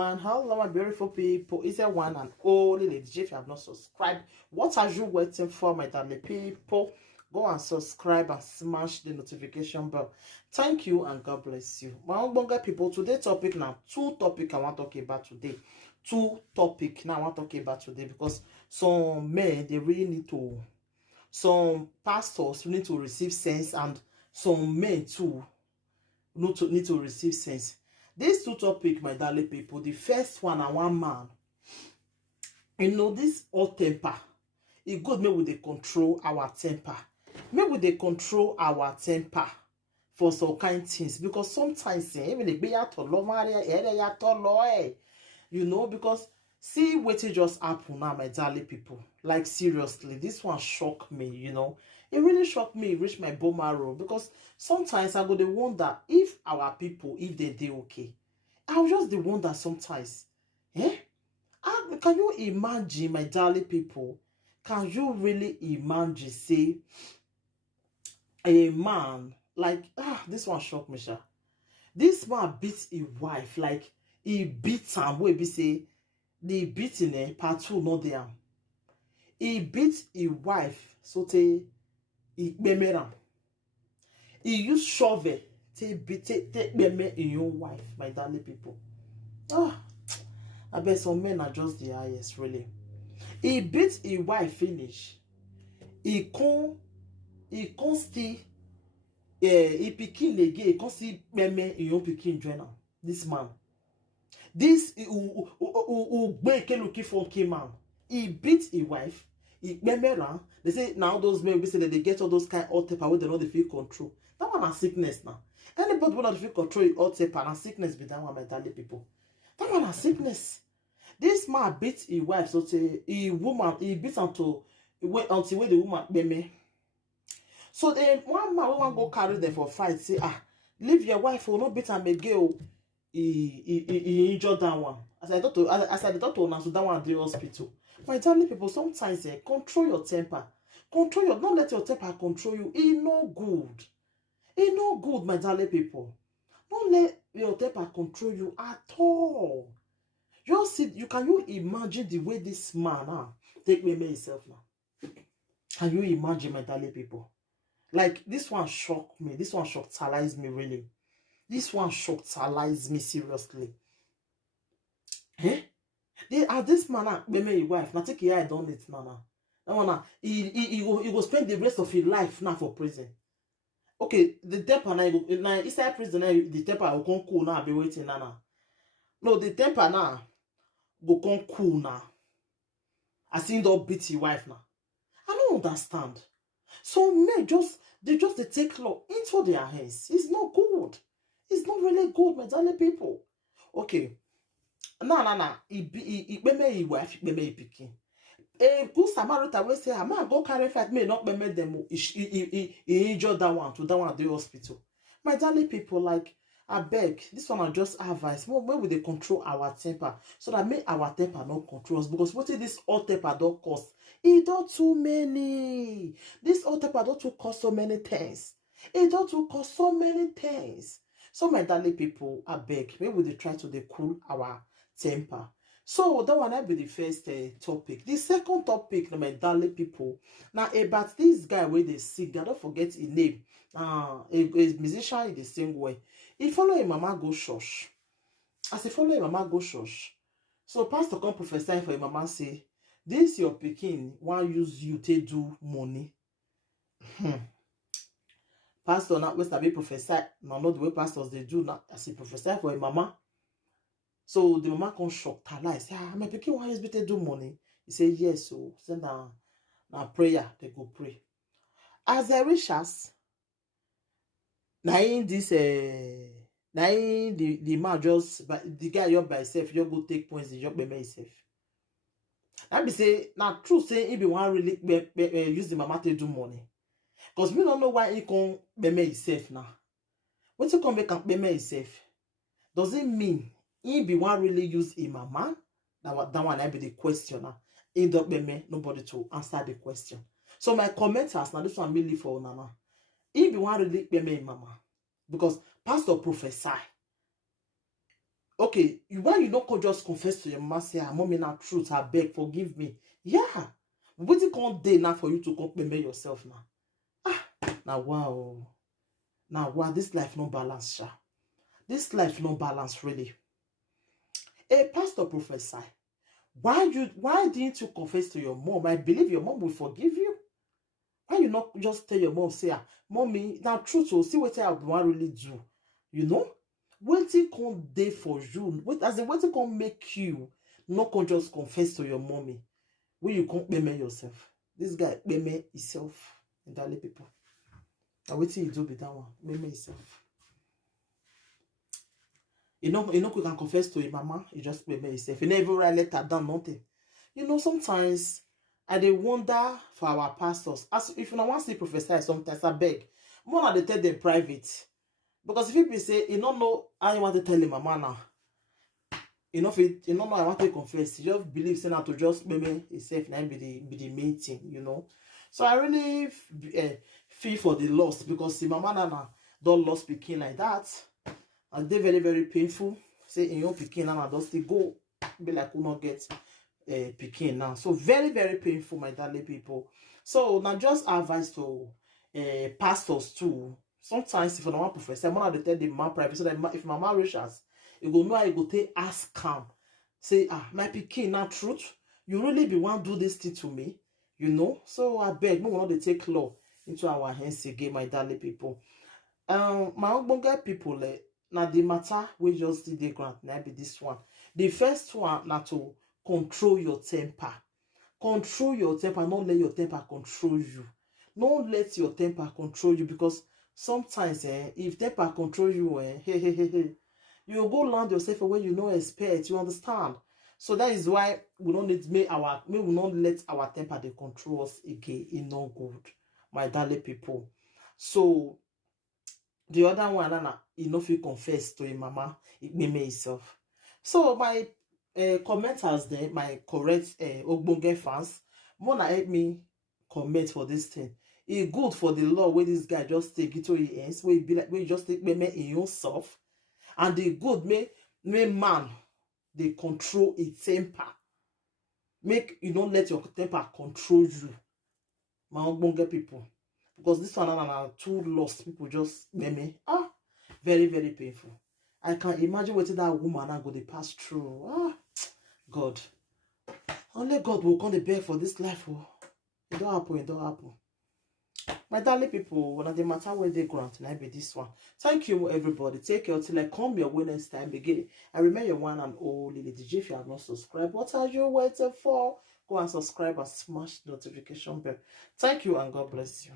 everyone. Hello, my beautiful people. It's a one and only Lady J. If you have not subscribed, what are you waiting for, my darling people? Go and subscribe and smash the notification bell. Thank you and God bless you. My own people, today's topic now, two topic I want to talk about today. Two topic now I want to talk about today because some men, they really need to, some pastors need to receive sense, and some men too need to receive sense. These two topics, my darling people, the first one, and one man, this hot temper, it good maybe they control our temper. Maybe they control our temper for some kind things, because sometimes even because see what it just happened now, my darling people. Like seriously, this one shocked me, It really shocked me, it reached my bone marrow, because sometimes I go to wonder if our people, if they do okay. I'll just the wonder sometimes. Can you imagine, my darling people? Can you really imagine, say, a man like this one shocked me, sha. This man beat his wife, like he beat am wey be say the beating part two not there. He beat his wife so he kpeme am. He used shovel to beat kpeme in your wife, my darling people. I bet some men are just the highest, really. He beat his wife finish. He can't still he pikin again. He can't see meme in your pikin join am. This man. This looking funky man. He beat his wife. He meme. They say now those men, we say that they get all those kind of hot temper where they know they feel control. That one has sickness now. Anybody who not feel control hot temper and sickness be that one, my darling people. That one has sickness. This man beat his wife, so say he beat until until the woman meme. So then one man will go carry them for fight, say, leave your wife, will not beat him again. He injured that one. As I thought to so that one at the hospital. My darling people, sometimes control your temper. Don't let your temper control you. It's no good. It's no good, my darling people. Don't let your temper control you at all. Can you imagine the way this man take me himself now? Can you imagine, my darling people? Like, this one shocked me. This one shocked me, really. This one shocked me seriously. This man maybe his wife. Now take your eye done it now. That one he will spend the rest of his life now for prison. Okay, the temper now inside prison now, the temper will come cool now. Be waiting now. No, the temper now go come cool now. I seen don't beat his wife now. I don't understand. So men they take law into their hands. It's not good. It's not really good, my darling people. Okay. No. He meme his wife, he meme his pikin. A good Samaritan will say, "I'm go carry fight, may not meme them." He injured that one at the hospital. My darling people, like, I beg, this one are just advice. Where will they control our temper so that make our temper not control us? Because what is this hot temper don't cost? It don't too many. This hot temper don't too cost so many things. It don't too cost so many things. So my darling people, I beg, maybe they try to cool our temper. So that one be the first topic. The second topic, my darling people, now about this guy where they sing. I don't forget his name. A musician in the same way. He follow him mama go church. As he follow him mama go church, so pastor come prophesy for him mama say, "This your pikin want use you to do money." Pastor now West be prophesy. Now not the way pastors they do now. As he prophesy for him mama. So the mama come shocked her life. Say, my pikin want use me to do money. He say yes. So send her now prayer. They go pray. As they reach us, now in this the man just the guy up by himself, you go take points, the job by himself. I be say now true say he be one really use the mama to do money. Because we don't know why he can be himself now. What you come make and be himself? Does it mean he be one really use a mama? That one I be the question now. He don't be me, nobody to answer the question. So my commenters now, this one mainly for Nana. He be one really be me mama. Because pastor prophesy. Okay, why you don't go just confess to your mama, say, mommy, na truth, I beg, forgive me. Yeah. What it can't day now for you to compliment yourself now? Now wow. Now wow, this life no balance, sha. This life no balance, really. A pastor prophesy. Why didn't you confess to your mom? I believe your mom will forgive you. Why you not just tell your mom, say, mommy, now truth, so see what I want really do. You know? Waiting can't day for you. As in waiting can't make you not can just confess to your mommy. When you can't payment yourself. This guy payment himself. And that people. And waiting you do with that one. Payment himself. You know, you can confess to your mama, you just payment yourself. You never write letter down, nothing. You know, sometimes I dey wonder for our pastors. As if you don't want to see prophesy, sometimes I beg. More than they tell them private. Because if people say, you don't know how you want to tell your mama now. You know I want to confess. You just believe saying to just maybe yourself and be the main thing, you know. So I really feel for the lost because the mama nana don't lost pikin like that. And they very, very painful. Say in your pikin nana don't still go be like who not get pikin now. So very, very painful, my darling people. So now just advice to pastors too. Sometimes if you don't want professor, I'm gonna tell the man private so that if mama reaches, you go know how you go take ask calm. Say, my pikin, now truth, you really be want do this thing to me, you know. So I beg, we want to take law into our hands again, my darling people. My ogbonge people, now the matter we just did the grant, now be this one. The first one, now to control your temper. Control your temper, not let your temper control you. Don't let your temper control you because sometimes if temper control you, you go land yourself where you no expect, you understand? So that is why we don't need we will not let our temper they control us again. It no good, my darling people. So the other one, you know, if you confess to your mama, it may make itself. So my commenters there, my correct ogbonge fans, wanna help me comment for this thing. It's good for the law where this guy just take it to his hands, where be like where you just take me in yourself, and the good may man they control a temper. Make you don't let your temper control you, my ogbonge people. Because this one are two lost people just meme. Very, very painful. I can imagine what that woman are going to pass through. God. Only God will come to bear for this life. Oh. It don't happen, it don't happen. My darling people, when the matter where they grant, and I be this one. Thank you, everybody. Take care till I come your way next time again. I remember your one and only Lady G. If you have not subscribed, what are you waiting for? Go and subscribe and smash the notification bell. Thank you and God bless you.